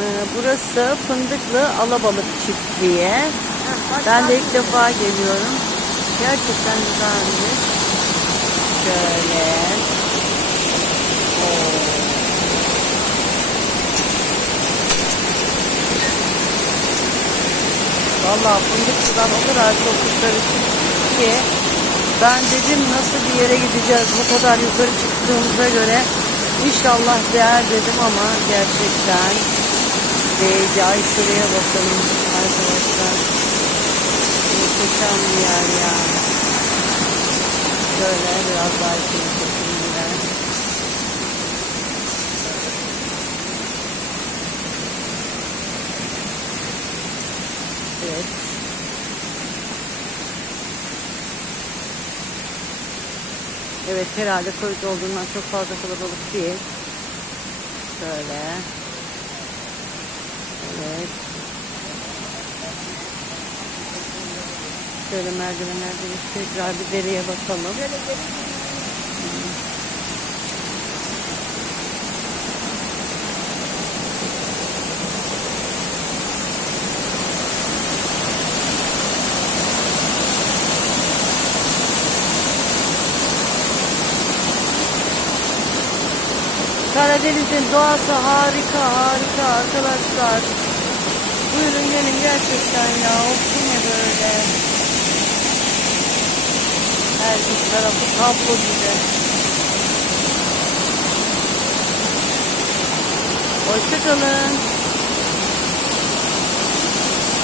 Ee, burası Fındıklı Alabalık Çiftliği. Ben de ilk defa geliyorum. Gerçekten güzelmiş. Şöyle. Oo. Vallahi Fındıklı'dan o kadar çok yukarı çıktık ki ben dedim nasıl bir yere gideceğiz bu kadar yukarı çıktığımıza göre inşallah değer dedim ama gerçekten Ay şuraya bakalım arkadaşlar. Muhteşem bir yer ya. Şöyle biraz daha yine. Evet. Evet herhalde Covid olduğundan çok fazla kalabalık değil. Şöyle. Evet. Şöyle merdivenlerden tekrar bir deriye bakalım. Karadeniz'in doğası harika harika arkadaşlar. Buyurun gelin gerçekten ya. Of bu ne böyle. Bir tarafı tablo gibi. Hoşçakalın.